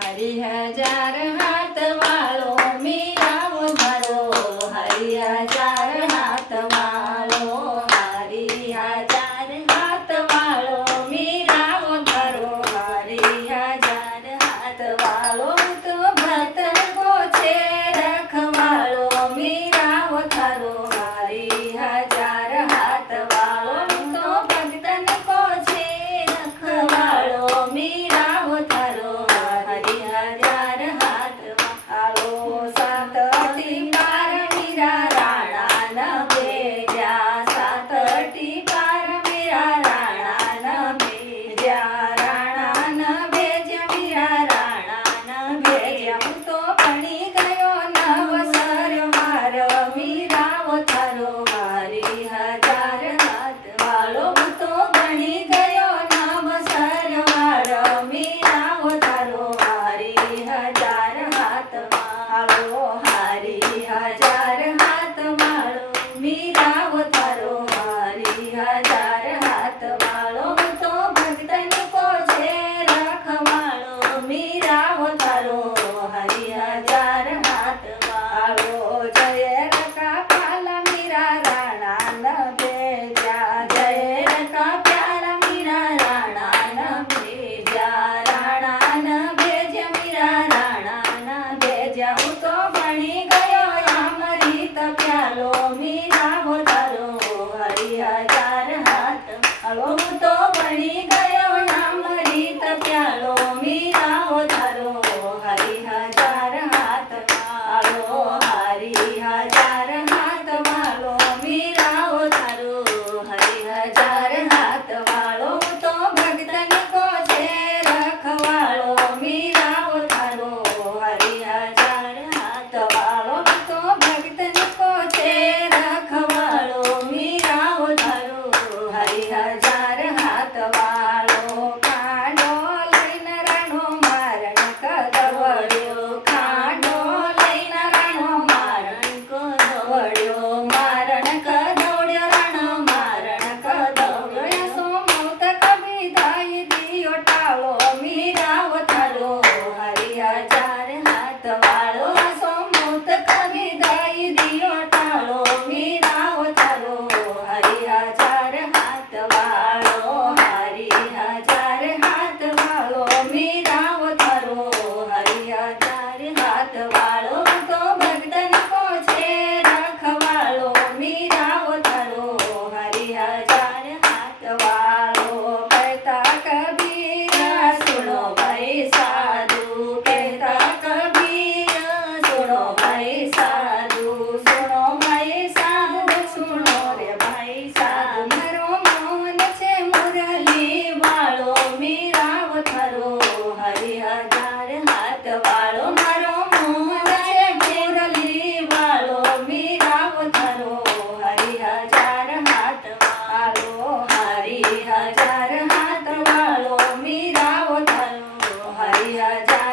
હરિ હજાર હાથ વાળો મીરાવો ધરો, હરિ હજાર હાથ વાળો, હરિ હજાર હાથ વાળો મીરાવો ધરો, હરિ હજાર હાથ વાળો તો ભક્ત કો છે રખવાળો મીરાવો ધરો, હરિ હજાર હાથ વાળો તો ભક્તન કો છે રખવાળો મીરાવો ધરો, હરિ હજાર હાથ વાળો. સાતટી પાર મીરા રાણા ન ભેજા, સાતટી પાર મીરા રાણા ન ભેજા, રાણા ન ભેજા મીરા રાણા ન ભેજા. હું તો ભણી ગયો નવસર માર મીરાવો ધરો, હરિ હજાર હાથ વાળો. હું તો ભણી ગયો નવસર માર મીરાવો ધરો, હરિ હજાર હાથ વાળો, હરિ હજાર હાથ વાળો મીરાવો ધરો, હરિ હજાર હાથ વાળો. હું તો ભક્તન કો છે રખવાળો મીરાવો ધરો, હરિ હજાર હાથ વાળો. જય રકા પાલા મીરા રાણા ન ભેજા, જય રકા પ્યારા મીરા રાણા ન ભેજા, રાણા ન ભેજા મીરા રાણા ન ભેજા. હું તો ભણી ગયો અમૃત પ્યાલો મીરાવો ધરો, હરિ હજાર હાથ વાળો. હું તો ભણી ગયો અમૃત પ્યાલો મીરાવો ધરો, હરિ હજાર હાથ વાળો, હરિ હજાર હાથ વાળો મીરાવો ધરો, હરિ હજાર હાથ વાળો. હું તો ભક્તન કો છે રખવાળો મીરાવો ધરો, હરિ હજાર હાથ વાળો. હું તો ભક્તન કો છે રખવાળો મીરાવો ધરો, હરિ હજાર હાથ વાળો. ખાંડો લઈને રાણો મારણ કદવડ્યો, ખાંડો લઈને રાણો મારણ કદવડ્યો, મારણ કદવડ્યો રાણો મારણ કદવડ્યો. સોમૌત કભી દાઈ દિયો ટાળો મીરાવો ધરો, હરિ હજાર હાથ વાળો. સોમૌત કભી દાઈ દિયો ટાળો મીરાવો ધરો, હરિ હજાર હાથ વાળો, હરિ હજાર હાથ વાળો મીરાવો ધરો, હરિ હજાર હાથ વાળો. તો ભક્તન કો છે રખવાળો મીરાવો ધરો, હરિ હજાર હાથ વાળો. કહેતા કબીર સુનો ભાઈ સાધુ, કહેતા કબીર સુનો ભાઈ સાધુ, સુનો ભાઈ સાધુ, સુનો રે ભાઈ સાધુ. મારો મોહન છે મુરલી વાળો મીરાવો ધરો, હરિ હજાર હાથ વાળો. મારો મોહન છે મુરલી વાળો મીરાવો ધરો, હરિ હજાર હાથ વાળો, હરિ હજાર હાથ વાળો મીરાવો ધરો, હરિ હજાર